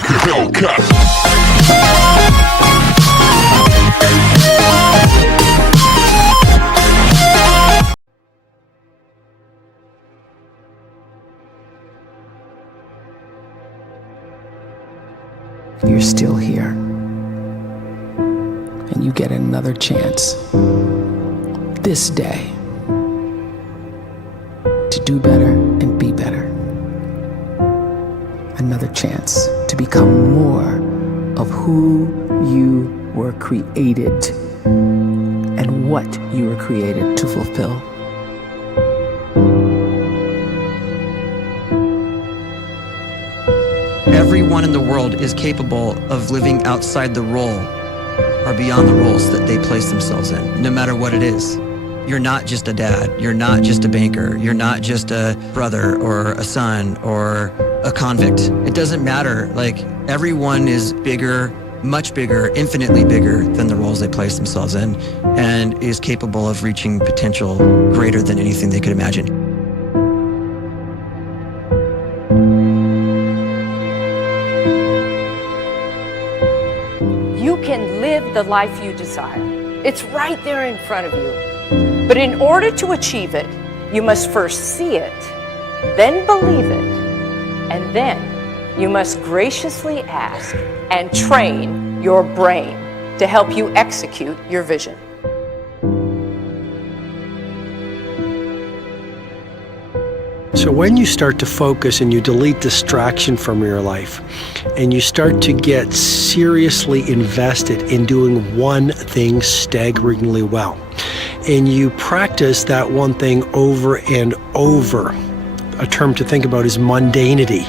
like a Hellcat. You're still here, and you get another chance this day to do better and be better. Another chance to become more of who you were created and what you were created to fulfill. Everyone in the world is capable of living outside the role or beyond the roles that they place themselves in, no matter what it is. You're not just a dad, you're not just a banker, you're not just a brother or a son or a convict. It doesn't matter. Like, everyone is bigger, much bigger, infinitely bigger than the roles they place themselves in, and is capable of reaching potential greater than anything they could imagine. You can live the life you desire. It's right there in front of you. But in order to achieve it, you must first see it, then believe it, and then you must graciously ask and train your brain to help you execute your vision. So when you start to focus and you delete distraction from your life, and you start to get seriously invested in doing one thing staggeringly well, and you practice that one thing over and over, a term to think about is mundanity.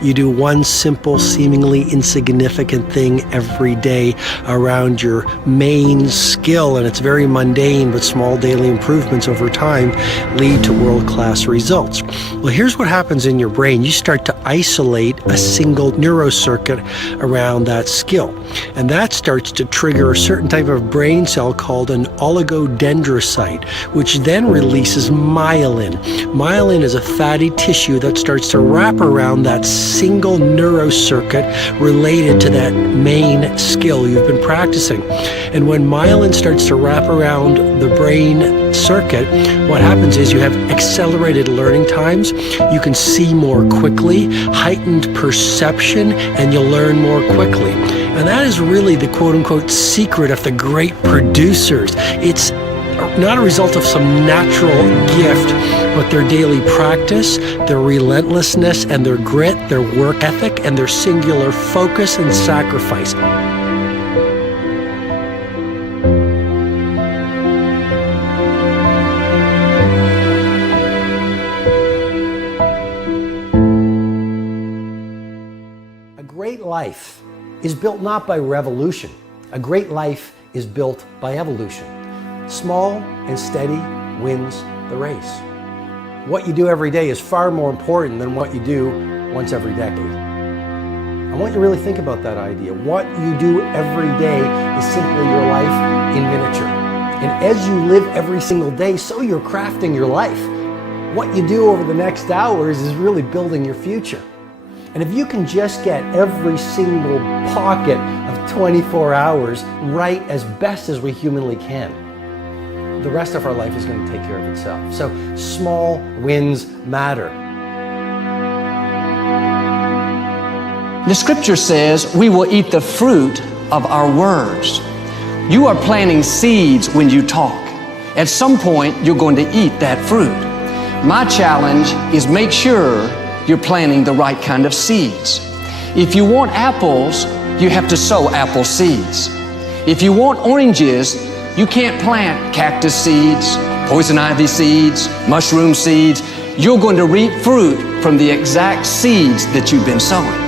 You do one simple, seemingly insignificant thing every day around your main skill, and it's very mundane, but small daily improvements over time lead to world-class results. Well, here's what happens in your brain. You start to isolate a single neurocircuit around that skill, and that starts to trigger a certain type of brain cell called an oligodendrocyte, which then releases myelin. Myelin is a fatty tissue that starts to wrap around that single neurocircuit related to that main skill you've been practicing. And when myelin starts to wrap around the brain circuit, what happens is you have accelerated learning times, you can see more quickly, heightened perception, and you'll learn more quickly. And that is really the quote-unquote secret of the great producers. It's not a result of some natural gift, but their daily practice, their relentlessness and their grit, their work ethic, and their singular focus and sacrifice. A great life is built not by revolution. A great life is built by evolution. Small and steady wins the race. What you do every day is far more important than what you do once every decade. I want you to really think about that idea. What you do every day is simply your life in miniature. And as you live every single day, so you're crafting your life. What you do over the next hours is really building your future. And if you can just get every single pocket of 24 hours right as best as we humanly can, the rest of our life is going to take care of itself. So small wins matter. The scripture says we will eat the fruit of our words. You are planting seeds when you talk. At some point, you're going to eat that fruit. My challenge is make sure you're planting the right kind of seeds. If you want apples, you have to sow apple seeds. If you want oranges, you can't plant cactus seeds, poison ivy seeds, mushroom seeds. You're going to reap fruit from the exact seeds that you've been sowing.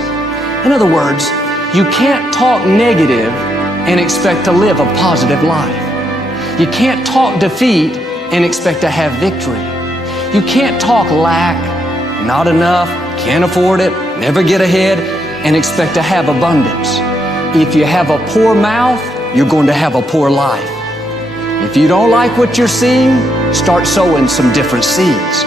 In other words, you can't talk negative and expect to live a positive life. You can't talk defeat and expect to have victory. You can't talk lack, not enough, can't afford it, never get ahead, and expect to have abundance. If you have a poor mouth, you're going to have a poor life. If you don't like what you're seeing, start sowing some different seeds.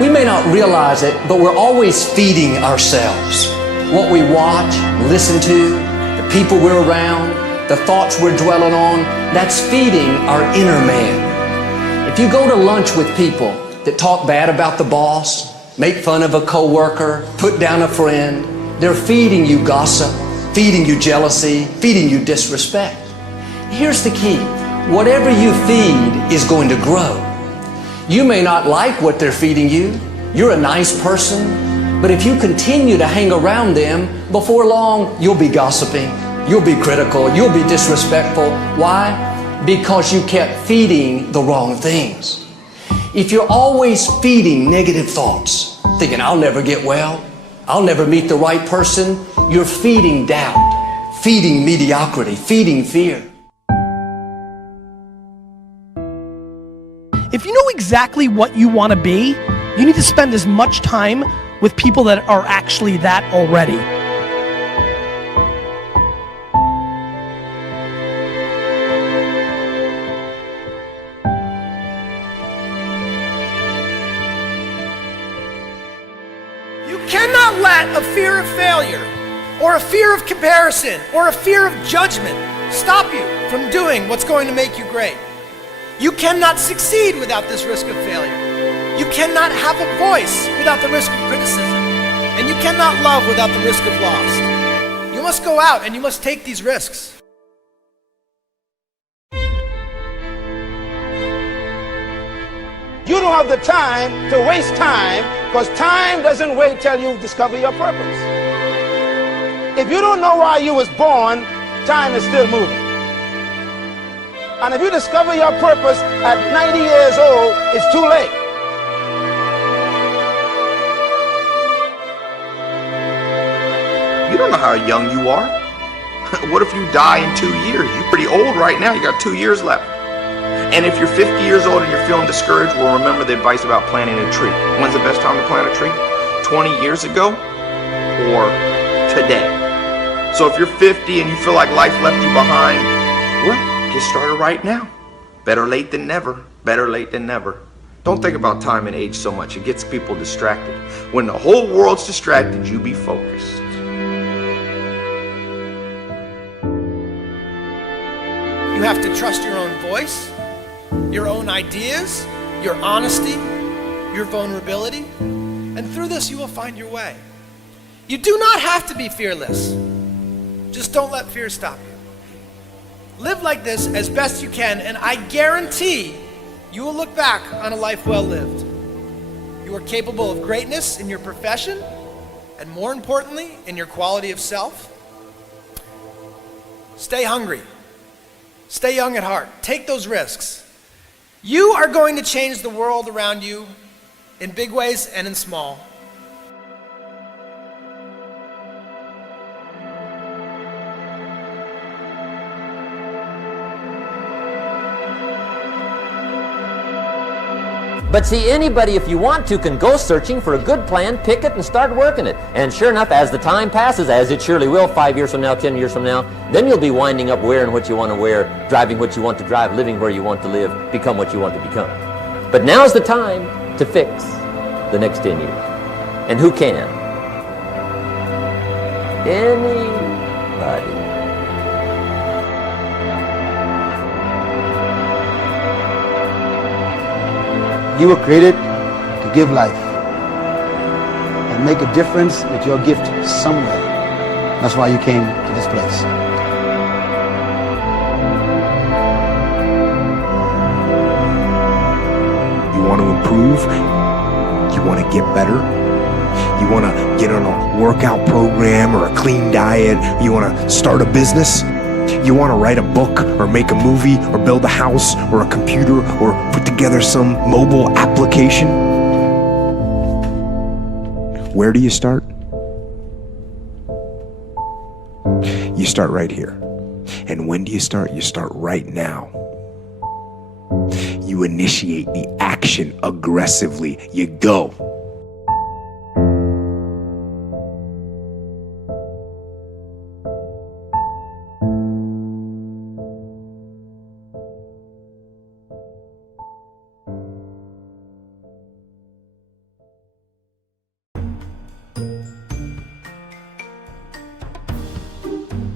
We may not realize it, but we're always feeding ourselves. What we watch, listen to, the people we're around, the thoughts we're dwelling on, that's feeding our inner man. If you go to lunch with people that talk bad about the boss, make fun of a coworker, put down a friend, they're feeding you gossip, feeding you jealousy, feeding you disrespect. Here's the key. Whatever you feed is going to grow. You may not like what they're feeding you. You're a nice person. But if you continue to hang around them, before long, you'll be gossiping. You'll be critical. You'll be disrespectful. Why? Because you kept feeding the wrong things. If you're always feeding negative thoughts, thinking, I'll never get well, I'll never meet the right person, you're feeding doubt, feeding mediocrity, feeding fear. If you know exactly what you want to be, you need to spend as much time with people that are actually that already. You cannot let a fear of failure, or a fear of comparison, or a fear of judgment stop you from doing what's going to make you great. You cannot succeed without this risk of failure. You cannot have a voice without the risk of criticism. And you cannot love without the risk of loss. You must go out and you must take these risks. You don't have the time to waste time, because time doesn't wait till you discover your purpose. If you don't know why you was born, time is still moving. And if you discover your purpose at 90 years old, it's too late. You don't know how young you are. What if you die in 2 years? You're pretty old right now. You got 2 years left. And if you're 50 years old and you're feeling discouraged, well, remember the advice about planting a tree. When's the best time to plant a tree? 20 years ago or today? So if you're 50 and you feel like life left you behind, well, get started right now. Better late than never. Better late than never. Don't think about time and age so much. It gets people distracted. When the whole world's distracted, you be focused. You have to trust your own voice, your own ideas, your honesty, your vulnerability, and through this you will find your way. You do not have to be fearless. Just don't let fear stop you. Live like this as best you can, and I guarantee you will look back on a life well lived. You are capable of greatness in your profession, and more importantly, in your quality of self. Stay hungry. Stay young at heart. Take those risks. You are going to change the world around you in big ways and in small. But see, anybody, if you want to, can go searching for a good plan, pick it, and start working it. And sure enough, as the time passes, as it surely will 5 years from now, 10 years from now, then you'll be winding up wearing what you want to wear, driving what you want to drive, living where you want to live, become what you want to become. But now's the time to fix the next 10 years. And who can? Anybody. You were created to give life and make a difference with your gift somewhere. That's why you came to this place. You want to improve? You want to get better? You want to get on a workout program or a clean diet? You want to start a business? You want to write a book or make a movie or build a house or a computer or put together some mobile application? Where do you start? You start right here. And when do you start? You start right now. You initiate the action aggressively. You go.